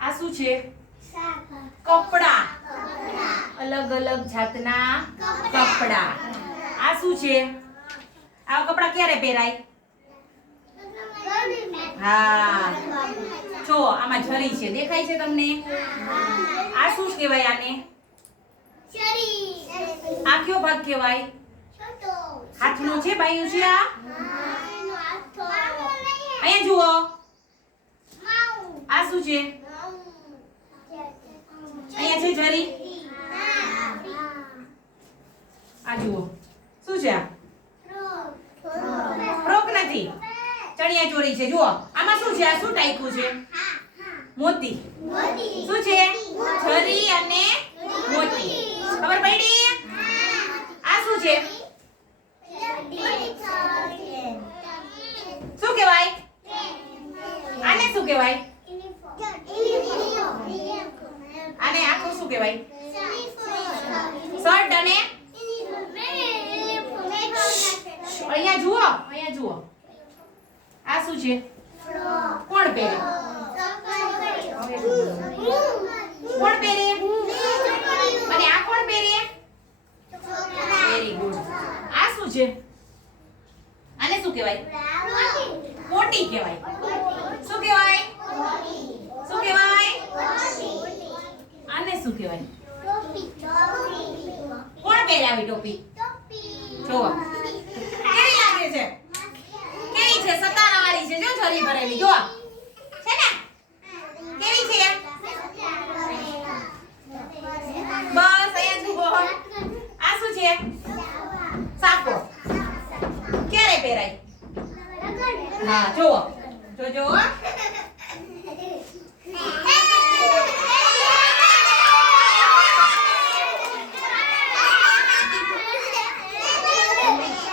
આ શું છે? કપડા. અલગ અલગ જાતના કપડા. આ શું છે? આ કપડા ક્યારે પહેરાય? હા, જો આમાં જરી છે, દેખાય છે તમને? આ શું કહેવાય? આને આ કયો ભાગ કહેવાય? હાથનો છે, બાયું છે. આ અહીંયા જુઓ, આ શું છે? અહીંયા છે જરી. આ જુઓ, શું છે? ફ્રોક નથી, ચણિયા ચોળી છે. જુઓ આમાં શું છે? આ શું ટાઈપનું છે? મોતી. શું છે? જરી અને મોતી. ખબર પડી? આ શું છે? શું કહેવાય? આને શું કહેવાય? આને આખું શું કહેવાય? શર્ટ. અને અહીંયા જુઓ, અહીંયા જુઓ, આ શું છે? કોણ પહેરે? કોણ પહેરે? અને આ કોણ પહેરે? Very good. આ શું છે? આને શું કહેવાય? કોટી કહેવાય. શું કહેવાય? શું કહેવાય? આને શું કહેવાય? કોણ પહેરે આવી ટોપી? જોવો કેવી લાગે છે? કેવી છે? સતારા વાળી છે. જો જરી ભરેલી. જો છે ને, કેવી છે? બસ અહીંયા જુઓ, આ શું છે? સાકો. ક્યારે પહેરાય? હા, જુઓ